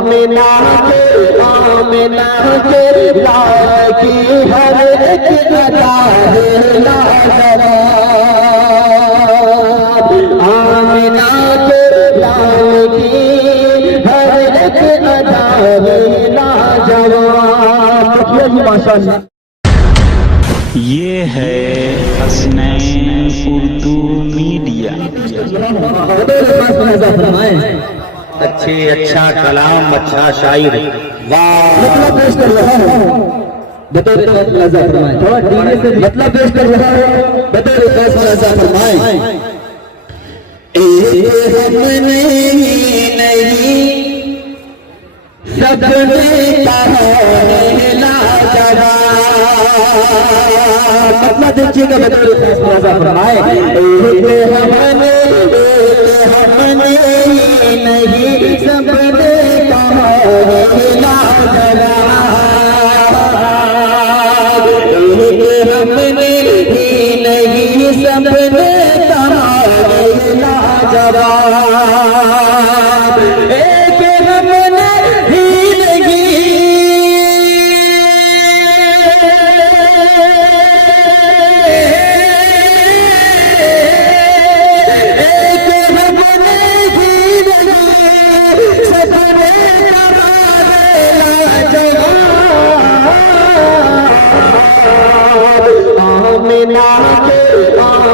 آمنہ کے لال کی ہر ایک ادا ہے لاجواب آمنہ کے لال کی ہر ایک ادا ہے لاجواب ماشاءاللہ یہ ہے حسنین اردو میڈیا اچھا کلام اچھا شاعر مطلب پیش کر رہا ہے بطور خاص فرمائے مطلب پیش کر رہا ہے بطور خاص فرمائے ہم نہیں سب نے کہا لاجواب مطلب دیکھیے گا بطور خاص فرمائے ہم نہیں سب نے کہا لاجواب ہم نہیں سب نے کہا لاجواب ایک ہم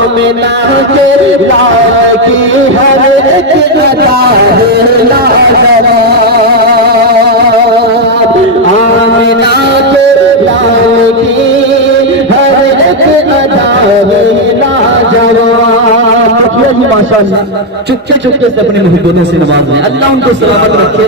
آمنہ کے لال کی ہر ایک ادا ہے لاجواب آمنہ کے لال کی ہر ایک ادا ہے لاجواب ماشاءاللہ چپکے چپکے سے اپنے محبوبوں سے نواز لیں اللہ ان کو سلامت رکھے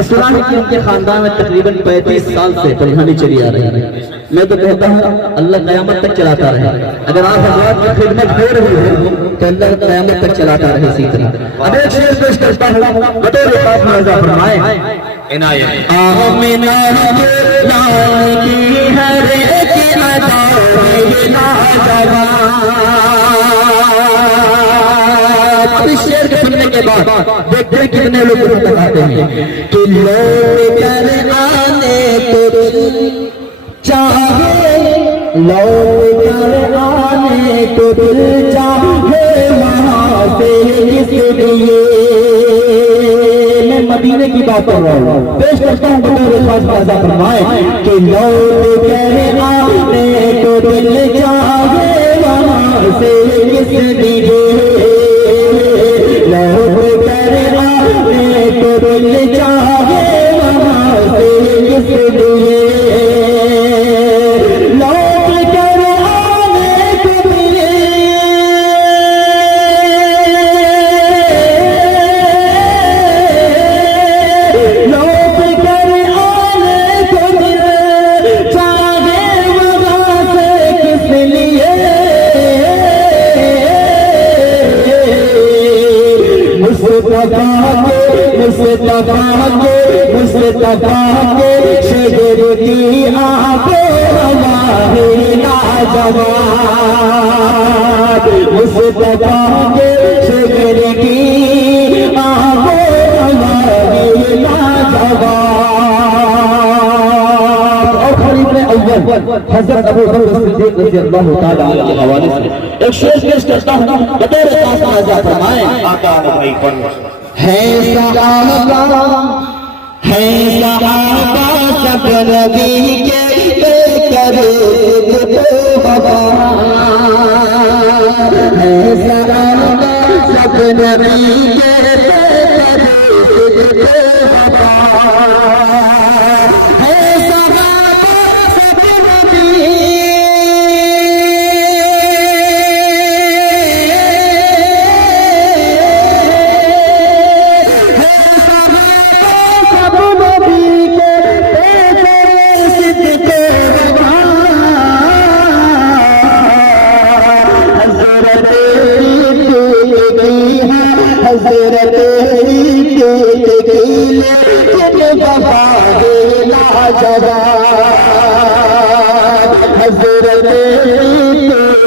اسرار کی ان کے خاندان میں تقریباً 35 سال سے پڑھانی چلی آ رہی ہے میں تو کہتا ہوں اللہ قیامت تک چلاتا رہے اگر آپ حضرات کی خدمت ہو رہی ہے تو اللہ قیامت تک چلاتا رہے اسی طرح اب ایک شعر پیش کرتا ہوں بطور خاص فرمائے آمنہ کے لال کی ہر ایک ادا ہے لاجواب اب اس شعر کے سننے کے بعد دیکھتے ہیں کتنے لوگ بتاتے ہیں کہ لوٹ کر آنے کو دل چاہے لوٹ کر آنے کو دل چاہے وہاں سے کس لیے میں مدینے کی بات کر رہا ہوں پیش کرتا ہوں بطور خاص فرمائے کہ لوٹ کر آنے کو دل چاہے وہاں سے کس لیے لوٹ کر آنے کو دل چاہے وہاں سے کس لیے مصطفیٰ کے شجر کی آب و ہوا ہے لاجواب مصطفیٰ کے شجر کی آب و ہوا ہے لاجواب اور خلیفہ اول حضرت ابو بکر صدیق رضی اللہ تعالی عنہ کے حوالے سے ایک شعر پیش کرتا ہوں بطور خاص فرمائیں ہے صحابہ سب نبی کے بے قریب وفا ہے صحابہ سب نبی کے بے قریب وفا ہے صحابہ سب نبی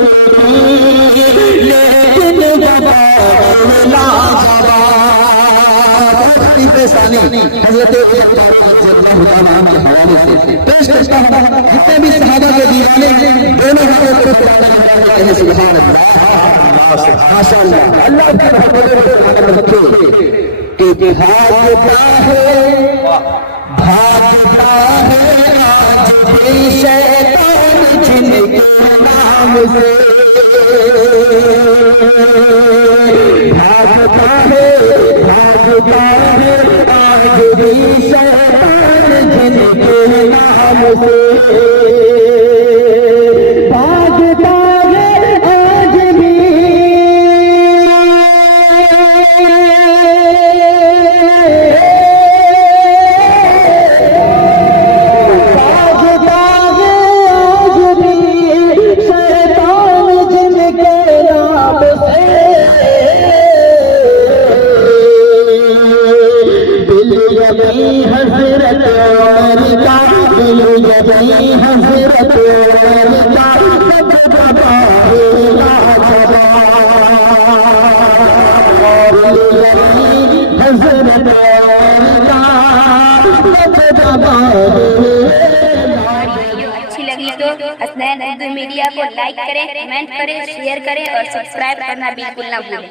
ثانی حضرت عمر رضی اللہ تعالیٰ عنہ کے حوالے سے پیش کرتا ہوں. جتنے بھی صحابہ کے دیوانے ہیں دونوں ہاتھوں پر قرآن کہتے ہیں سبحان اللہ ماشاء اللہ. اللہ کی رحمت رکھے کہ بھاگتا ہے آج بھی شیطان جن کے نام سے بھاگتا ہے آج بھی شیطان جن کے نام سے بھاگتا ہے آج بھی اچھی لگی تو حسنین اردو میڈیا کو لائک کریں، کمنٹ کریں، شیئر کریں اور سبسکرائب کرنا بالکل نہ بھولیں.